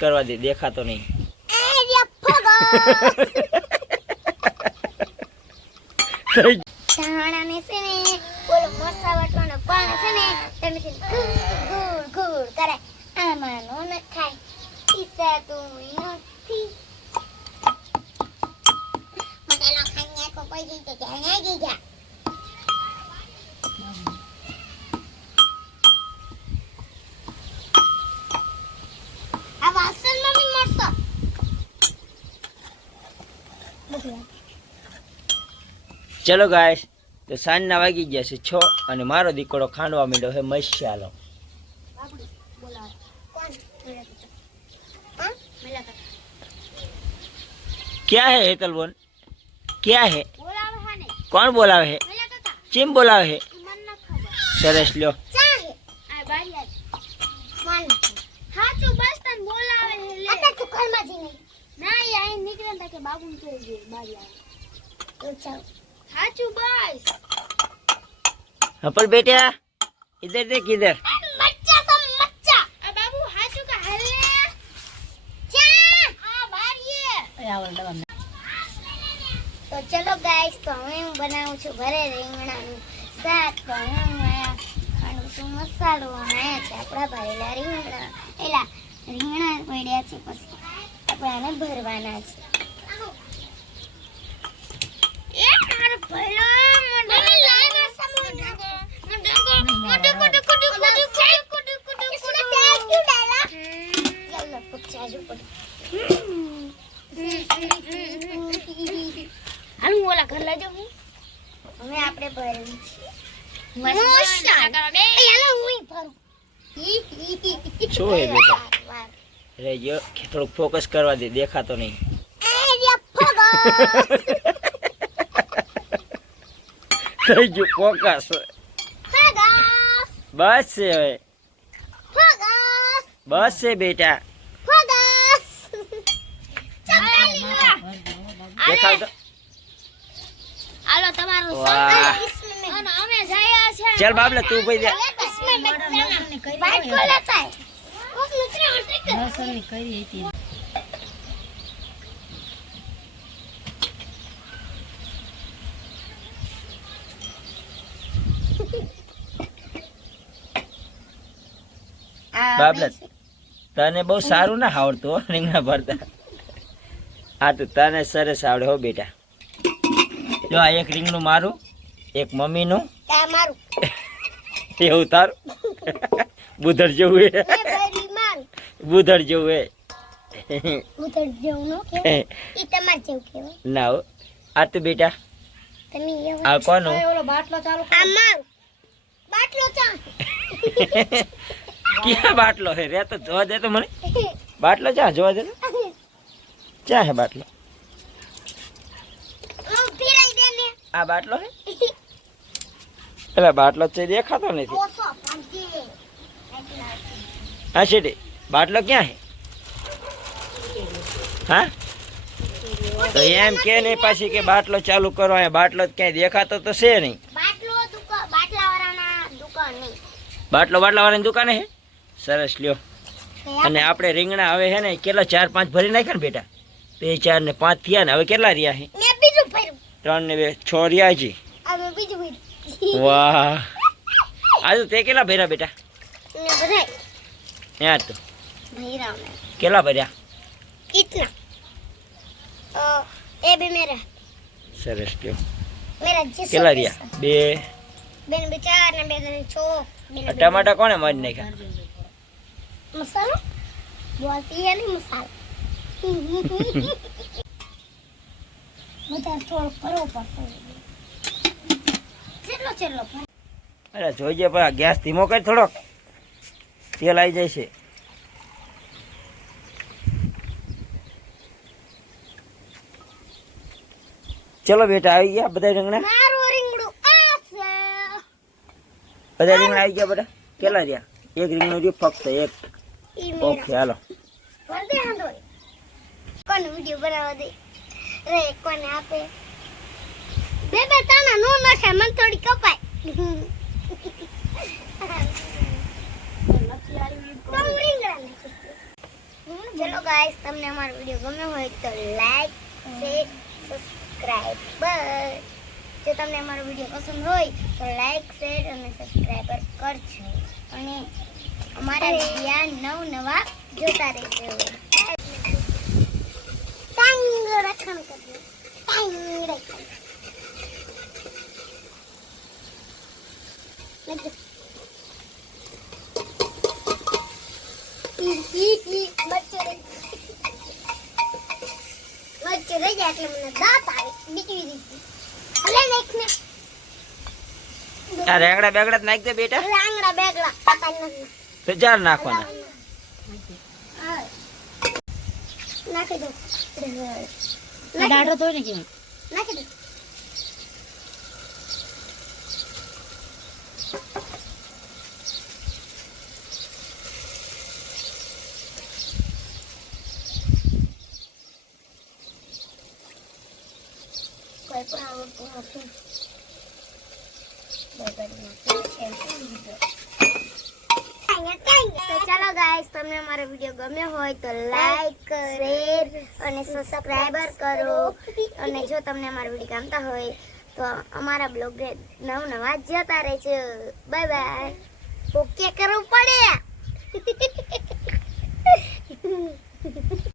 કરવા દે, દેખાતો નહીં. ધાણાને છે ને ઓલો મરસા વાટવાનો પાણ છે ને તમે છે ગુડ ગુડ કરે આમાં નો ન ખાય ઈસા તું નથી મને નો ખાયા કો કોઈ દી કે ના ગીજા આ વાસણ મમ્મી મરસા ચલો ગાઈસ, તો સાંજના વાગી ગયા છે 6 અને મારો દીકરો ખાંડવા માંડ્યો છે મસાલો. क्या है हेतल बोन, क्या है, कौन बोलावे है, चिम बोलावे है. सरस लो हपल बेटा इधर देख इधर. तो चलो गाइस, तो मैं बनाऊं છું ઘરે રીંગણાનું શાક. તો હું ખાંડું છું મસાલો બનાવ્યા છે આપણા ભરેલા રીંગણા. એલા રીંગણા પડ્યા છે, પછી આપણે આને ભરવાના છે. એ મારો ભલો મને લાઈના સમોડા મને इसमें प्याज क्यों डाला? चलो कुछ चाजू पड़ी. હાલું ઓલા ઘર લઈ જાઉં. હવે આપણે ભરવી છે. શું હે બેટા? અરે જો થોડુંક ફોકસ કરવા દે, દેખાતો નહીં. થઈ ગયું ફોકસ. બસ છે હવે, બસ છે બેટા. દેખાવ તો. હાલો તમારું અને અમે જયા છે. ચલ બાબલા તું ભાઈ દે. બાઈક કો લેતા હે ઓ મિત્ર હટક સરની કરી હતી. બાબલા તને બહુ સારું ના આવડતું હો રીંગણા ભરતા. હા તો તને સરસ આવડે હો બેટા. જો આ એક રીંગણું મારું, એક મમ્મીનું, આ મારું એવું તારું. બુધર જેવું હે, ભાઈ મારું બુધર જેવું હે. ઉતર જેવું નો કે ઈ તમાર જેવું કેવો ના હો. આ તો બેટા તમે એવું આ કોનું? ઓલો બાટલો ચાલુ આ મારું બાટલો ચા ક્યાં બાટલો હે? રે તો જોવા દે તો મને. બાટલો ચા જોવા દે તો. ક્યાં હે બાટલો? ફિરાઈ દે ને આ બાટલો હે? એટલે બાટલો છે દેખાતો નથી. ઓસો ભાગે હા શેઠી, બાટલો ક્યાં હે? હા તો એમ કે નહીં પાછી કે બાટલો ચાલુ કરો. અહીંયા બાટલો જ ક્યાંય દેખાતો તો છે નહીં. બાટલો દુકાન બાટલાવાળાના દુકાન નહીં. બાટલો બાટલાવાળાની દુકાને હે? સરસ લ્યો. અને આપણે રીંગણા હવે હે ને કેટલા 4-5 ભરી નાખ્યા ને બેટા? 2, 4 ને 5 થયા ને. હવે કેટલા રહ્યા હે? મેં બીજું ભર્યું. 3 ને 2 6 રહ્યા છે. હવે બીજું ભર્યું. વાહ, આજુ તે કેટલા ભર્યા બેટા? ને બધાય યાર તો ભર્યા મેં. કેટલા ભર્યા? कितना ये भी मेरा સરસ લ્યો. मेरा जिस કેટલા રહ્યા? 2. बेन बेचार ने बेन छो ટમાટા કોને મારી નાખ્યા? मसाला बोलती है नहीं मसाला मुझे थोड़ा परो पड़ता चलो चलो અરે જોઈજે પણ ગેસ ધીમો કર થોડોક, તેલ આવી જાય છે. ચલો બેટા આવી ગયા બધા રીંગણા. मारो रिंगड़ू आसे બધા રીંગણા આવી ગયા બેટા. કેટલા રહ્યા? એક રીંગણું રહ્યું ફક્ત એક. ई मेरा ઓકે હાલો. कर दे हंडोरी कौन वीडियो बनावा दे रे कौन आपे बेबे ताना नो नशा मन थोड़ी कपाय तुम रिंगड़ा ચલો ગાઈસ, તમને અમારો વિડીયો ગમ્યો હોય તો લાઈક, શેર, સબસ્ક્રાઇબર. જો તમને અમારો વિડીયો પસંદ હોય તો લાઈક, શેર અને સબસ્ક્રાઇબર કરજો અને અમારા વિડીયો નવા જોતા રહેજો. ટાંગ રખણ કરજો, ટાંગ રખણ. બચ્ચો રહી જાય એટલે મને દાંત આવે બીજી દીધી. અલે નાખને આ રેંગડા બેગડા નાખ દે બેટા. આંગળા બેગડા પતા નથી. તો ચાર નાખવાના. નાખી દો. દાડો તો ને કેમ નાખી દો. કોઈ પણ આવડતું નથી. તો ચાલો ગાઈસ, તમને અમારો વિડીયો ગમ્યો હોય તો લાઈક, શેર અને સબસ્ક્રાઇબર કરો. અને જો તમને અમારો વિડીયો ગમતા હોય તો અમારા બ્લોગ નવા જોતા રહેજો. Bye bye. ઓકે કરવું પડે.